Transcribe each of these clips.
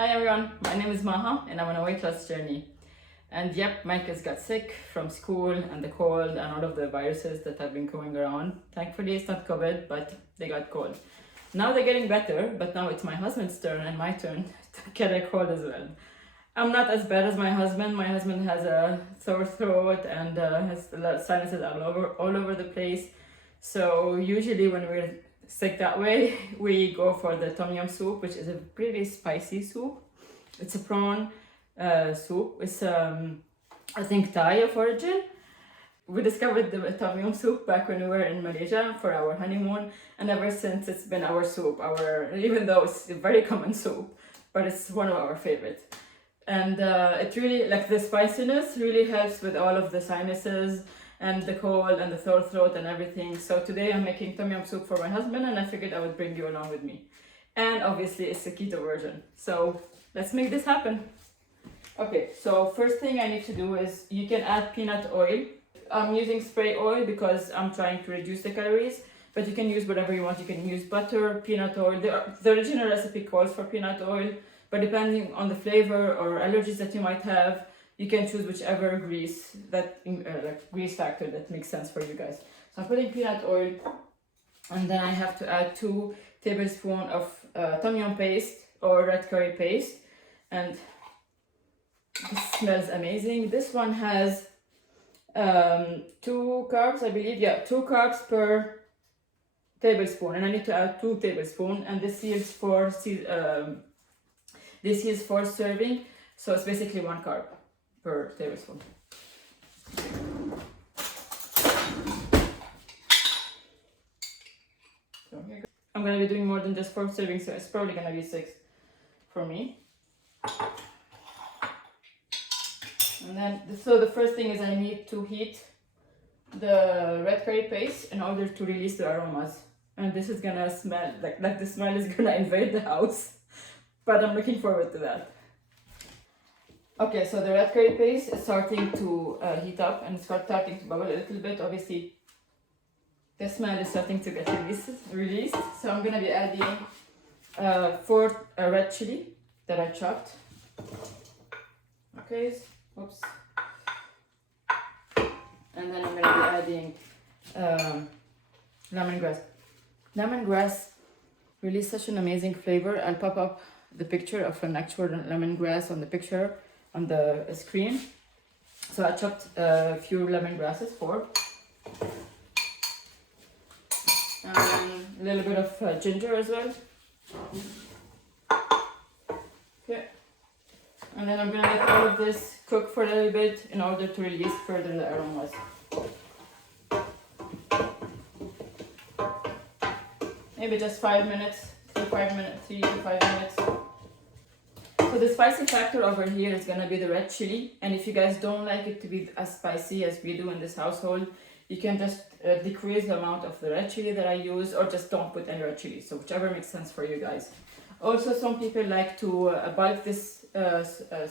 Hi everyone, my name is Maha and I'm on a weight loss journey. And yep, my kids got sick from school and the cold and all of the viruses that have been going around. Thankfully it's not COVID, but they got cold. Now they're getting better, but now it's my husband's turn and my turn to get a cold as well. I'm not as bad as my husband. My husband has a sore throat and has a lot of sinuses all over the place. So usually when we're sick that way, we go for the tom yum soup, which is a pretty spicy soup. It's a prawn soup. It's I think Thai of origin. We discovered the tom yum soup back when we were in Malaysia for our honeymoon, and ever since it's been our soup. Even though it's a very common soup, but it's one of our favorites. And it really, like, the spiciness really helps with all of the sinuses and the cold and the sore throat and everything. So today I'm making tom yum soup for my husband, and I figured I would bring you along with me. And obviously it's the keto version. So let's make this happen. Okay, so first thing I need to do is you can add peanut oil. I'm using spray oil because I'm trying to reduce the calories, but you can use whatever you want. You can use butter, peanut oil. The original recipe calls for peanut oil, but depending on the flavor or allergies that you might have, you can choose whichever grease grease factor that makes sense for you guys. So I'm putting peanut oil, and then I have to add 2 tablespoons of tom yum paste or red curry paste, and this smells amazing. This one has 2 carbs, I believe. Yeah, 2 carbs per tablespoon, and I need to add 2 tablespoons. And this is for serving, so it's basically 1 carb per tablespoon. So here, I'm gonna be doing more than just 4 servings, so it's probably gonna be 6 for me. And then, so the first thing is I need to heat the red curry paste in order to release the aromas. And this is gonna smell, like the smell is gonna invade the house. But I'm looking forward to that. Okay, so the red curry paste is starting to heat up and it's starting to bubble a little bit. Obviously, the smell is starting to get released. So I'm gonna be adding 4 red chili that I chopped. Okay, oops. And then I'm gonna be adding lemongrass. Lemongrass really such an amazing flavor. I'll pop up the picture of an actual lemongrass on the picture on the screen. So I chopped a few lemongrasses, 4. And a little bit of ginger as well. Okay. And then I'm gonna let all of this cook for a little bit in order to release further the aromas. Maybe just 5 minutes, 3 to 5 minutes. So the spicy factor over here is gonna be the red chili, and if you guys don't like it to be as spicy as we do in this household, you can just decrease the amount of the red chili that I use, or just don't put any red chili, so whichever makes sense for you guys. Also, some people like to bulk this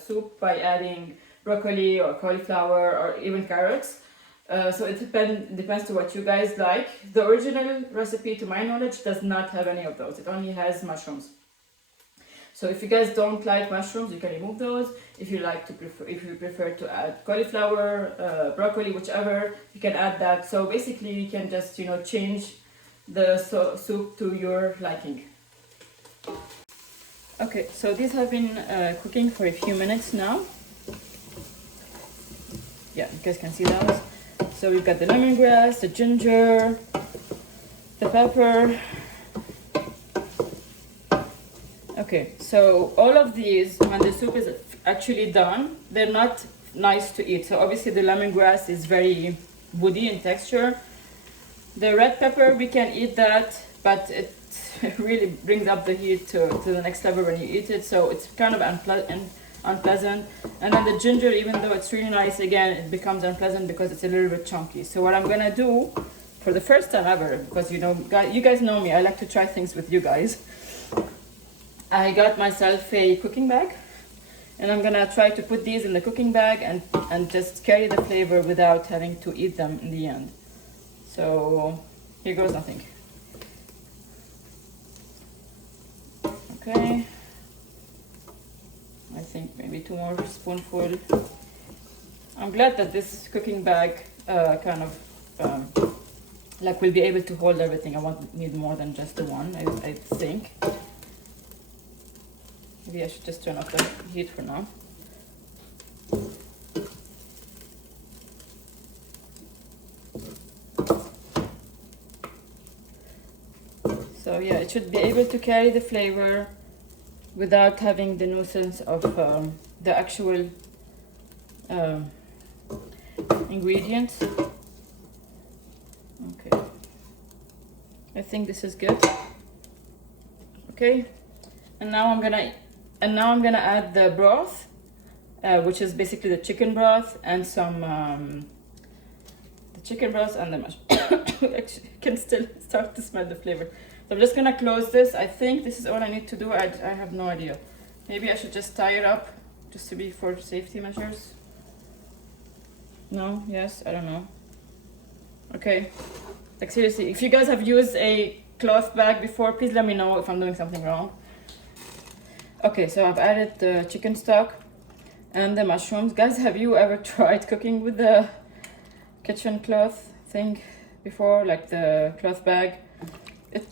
soup by adding broccoli or cauliflower or even carrots. So it depends to what you guys like. The original recipe, to my knowledge, does not have any of those. It only has mushrooms. So if you guys don't like mushrooms, you can remove those. If you prefer to add cauliflower, broccoli, whichever, you can add that. So basically, you can just change the soup to your liking. Okay, so these have been cooking for a few minutes now. Yeah, you guys can see those. So we've got the lemongrass, the ginger, the pepper. Okay, so all of these, when the soup is actually done, they're not nice to eat. So obviously the lemongrass is very woody in texture. The red pepper, we can eat that, but it really brings up the heat to the next level when you eat it. So it's kind of unpleasant. And then the ginger, even though it's really nice, again, it becomes unpleasant because it's a little bit chunky. So what I'm gonna do for the first time ever, because you guys know me, I like to try things with you guys. I got myself a cooking bag, and I'm gonna try to put these in the cooking bag and just carry the flavor without having to eat them in the end. So here goes nothing. Okay. think maybe 2 more spoonfuls. I'm glad that this cooking bag kind of like will be able to hold everything. I won't need more than just the one, I think. Maybe I should just turn off the heat for now. So yeah, it should be able to carry the flavor without having the nuisance of the actual ingredients. Okay, I think this is good. Okay, and now I'm gonna add the broth, which is basically the chicken broth and some the chicken broth and the mushroom. Actually, I can still start to smell the flavor. So I'm just gonna close this. I think this is all I need to do. I have no idea. Maybe I should just tie it up just to be for safety measures. No? Yes? I don't know. Okay. Like seriously, if you guys have used a cloth bag before, please let me know if I'm doing something wrong. Okay, so I've added the chicken stock and the mushrooms. Guys, have you ever tried cooking with the kitchen cloth thing before, like the cloth bag? It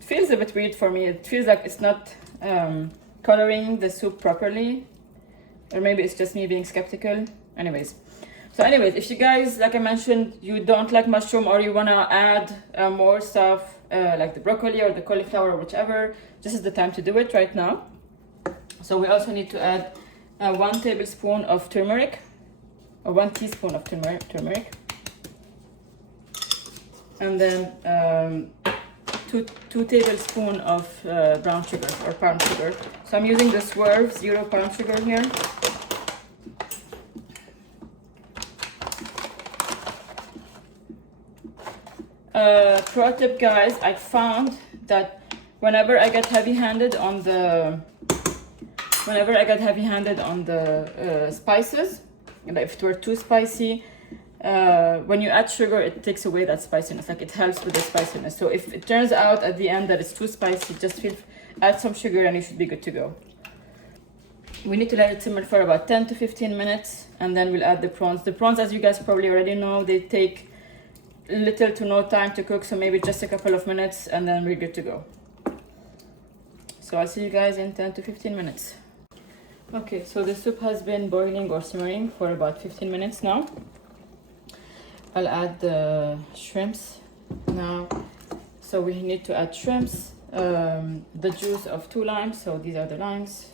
feels a bit weird for me. It feels like it's not coloring the soup properly, or maybe it's just me being skeptical. Anyways, if you guys, like I mentioned, you don't like mushroom or you want to add more stuff like the broccoli or the cauliflower or whichever, this is the time to do it right now. So we also need to add 1 tablespoon of turmeric, or 1 teaspoon of turmeric, and then 2 tablespoons of brown sugar or palm sugar. So I'm using the Swerve 0 palm sugar here. Pro tip, guys, I found that whenever I get heavy-handed on the spices, and if it were too spicy, when you add sugar, it takes away that spiciness. Like, it helps with the spiciness. So if it turns out at the end that it's too spicy, just add some sugar and you should be good to go. We need to let it simmer for about 10 to 15 minutes, and then we'll add the prawns. The prawns, as you guys probably already know, they take little to no time to cook, so maybe just a couple of minutes and then we're good to go. So I'll see you guys in 10 to 15 minutes. Okay, so the soup has been boiling or simmering for about 15 minutes now. I'll add the shrimps now. So we need to add shrimps, the juice of 2 limes, so these are the limes,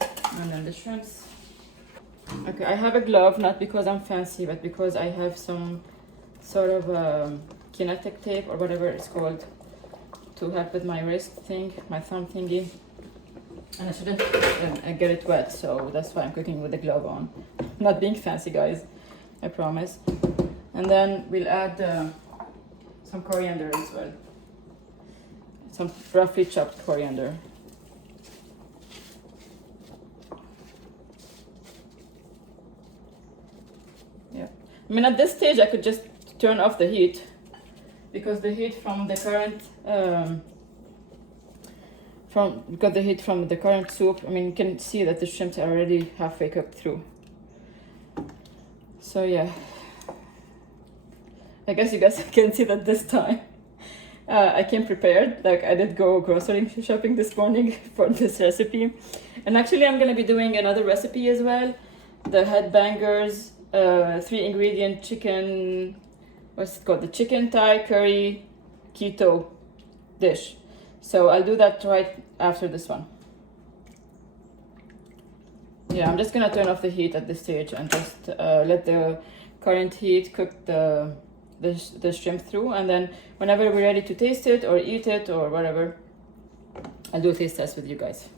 and then the shrimps. Okay, I have a glove, not because I'm fancy, but because I have some sort of kinetic tape or whatever it's called to help with my wrist thing, my thumb thingy. And I shouldn't get it wet, so that's why I'm cooking with the glove on. Not being fancy, guys, I promise. And then we'll add some coriander as well. Some roughly chopped coriander. Yeah, I mean, at this stage I could just turn off the heat, because the heat from the current soup, I mean, you can see that the shrimps are already halfway cooked through. So yeah, I guess you guys can see that this time I came prepared. Like, I did go grocery shopping this morning for this recipe, and actually I'm gonna be doing another recipe as well, the headbangers 3-ingredient chicken, what's it called, the chicken Thai curry keto dish. So I'll do that right after this one. Yeah, I'm just gonna turn off the heat at this stage and just let the current heat cook the shrimp through, and then whenever we're ready to taste it or eat it or whatever, I'll do a taste test with you guys.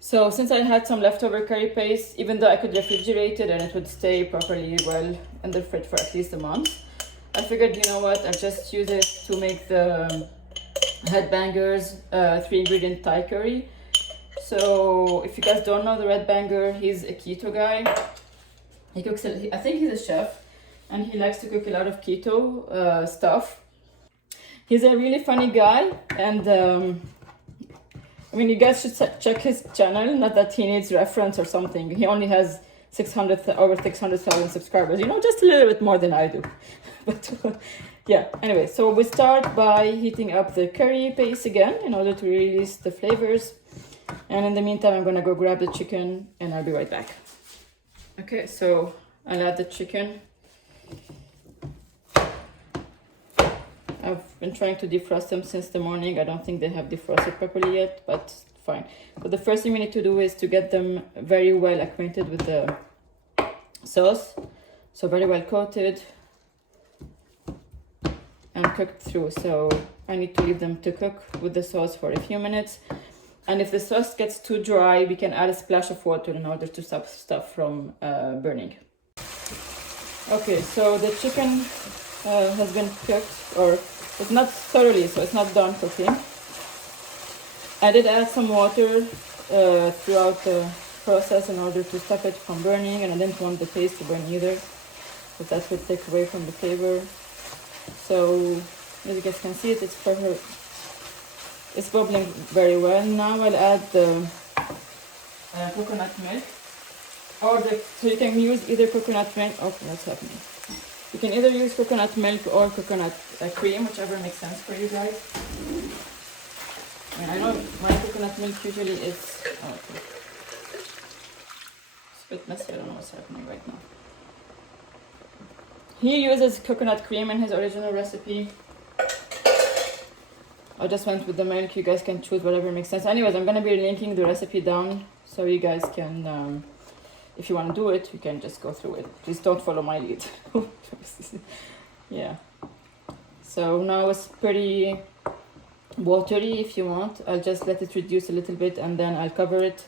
So since I had some leftover curry paste, even though I could refrigerate it and it would stay properly well in the fridge for at least a month, I figured, you know what, I'll just use it to make the headbangers 3-ingredient Thai curry. So if you guys don't know the Red Banger, he's a keto guy. He cooks, I think he's a chef, and he likes to cook a lot of keto stuff. He's a really funny guy, and I mean, you guys should check his channel. Not that he needs reference or something. He only has over 600,000 subscribers. You know, just a little bit more than I do. But yeah. Anyway, so we start by heating up the curry paste again in order to release the flavors. And in the meantime, I'm gonna go grab the chicken, and I'll be right back. Okay, so I'll add the chicken. I've been trying to defrost them since the morning. I don't think they have defrosted properly yet, but fine. So the first thing we need to do is to get them very well acquainted with the sauce. So very well coated and cooked through. So I need to leave them to cook with the sauce for a few minutes. And if the sauce gets too dry, we can add a splash of water in order to stop stuff from burning. Okay, so the chicken has been cooked, or it's not thoroughly, so it's not done cooking. I did add some water throughout the process in order to stop it from burning, and I didn't want the paste to burn either, because that would take away from the flavor. So as you guys can see, it's bubbling very well. Now I'll add the coconut milk, so you can use either coconut milk. Oh, what's happening? You can either use coconut milk or coconut cream, whichever makes sense for you guys. And I know my coconut milk usually is... Oh, okay. It's a bit messy, I don't know what's happening right now. He uses coconut cream in his original recipe. I just went with the milk. You guys can choose whatever makes sense. Anyways, I'm going to be linking the recipe down so you guys can... if you want to do it, you can just go through it. Please don't follow my lead. Yeah. So now it's pretty watery if you want. I'll just let it reduce a little bit, and then I'll cover it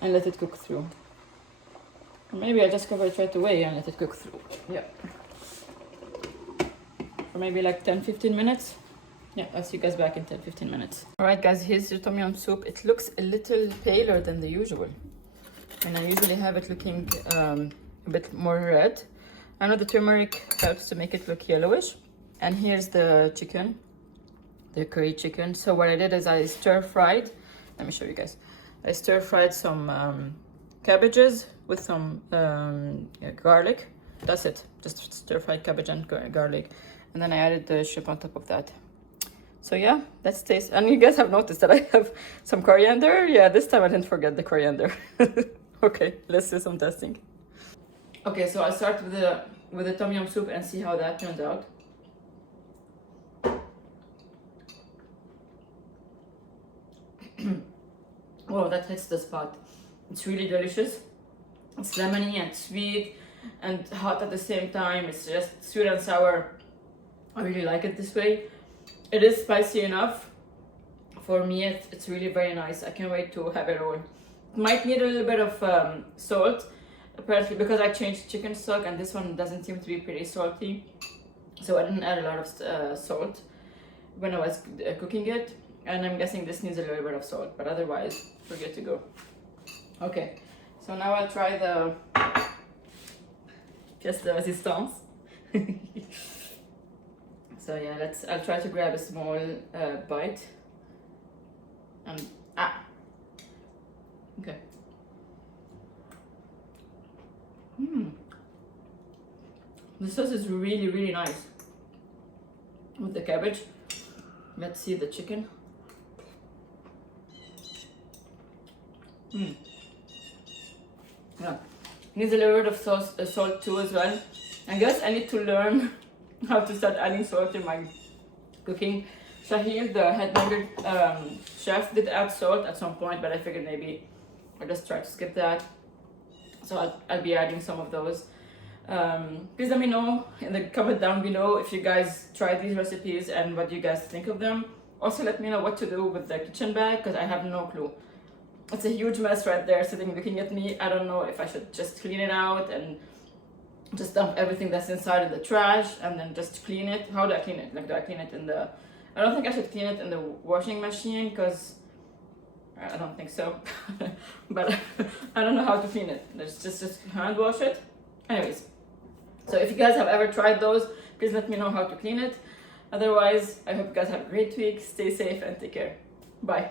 and let it cook through. Or maybe I'll just cover it right away and let it cook through. Yeah. For maybe like 10-15 minutes. Yeah, I'll see you guys back in 10-15 minutes. Alright guys, here's your tom yum soup. It looks a little paler than the usual. And I usually have it looking a bit more red. I know the turmeric helps to make it look yellowish. And here's the chicken, the curry chicken. So what I did is I stir-fried. Let me show you guys. I stir-fried some cabbages with some garlic. That's it. Just stir-fried cabbage and garlic. And then I added the shrimp on top of that. So yeah, let's taste. And you guys have noticed that I have some coriander. Yeah, this time I didn't forget the coriander. Okay, let's do some testing. Okay, so I'll start with the tom yum soup and see how that turns out. Oh, that hits the spot. It's really delicious. It's lemony and sweet and hot at the same time. It's just sweet and sour. I really like it this way. It is spicy enough. For me, it's really very nice. I can't wait to have it all. It might need a little bit of salt, apparently, because I changed chicken stock and this one doesn't seem to be pretty salty. So I didn't add a lot of salt when I was cooking it. And I'm guessing this needs a little bit of salt, but otherwise, we're good to go. Okay, so now I'll try the pièce de résistance. So yeah, I'll try to grab a small bite. And okay. The sauce is really, really nice with the cabbage. Let's see the chicken. Yeah, needs a little bit of salt too as well. I guess I need to learn how to start adding salt in my cooking. Shahil, the head nugget chef, did add salt at some point, but I figured maybe I'll just try to skip that. So I'll be adding some of those. Please let me know in the comment down below if you guys tried these recipes and what you guys think of them. Also let me know what to do with the kitchen bag, because I have no clue. It's a huge mess right there sitting looking at me. I don't know if I should just clean it out and just dump everything that's inside of the trash and then just clean it. How do I clean it? Like, do I clean it in the... I don't think I should clean it in the washing machine, because I don't think so. But I don't know how to clean it. Just hand wash it. Anyways, so if you guys have ever tried those, please let me know how to clean it. Otherwise, I hope you guys have a great week. Stay safe and take care. Bye.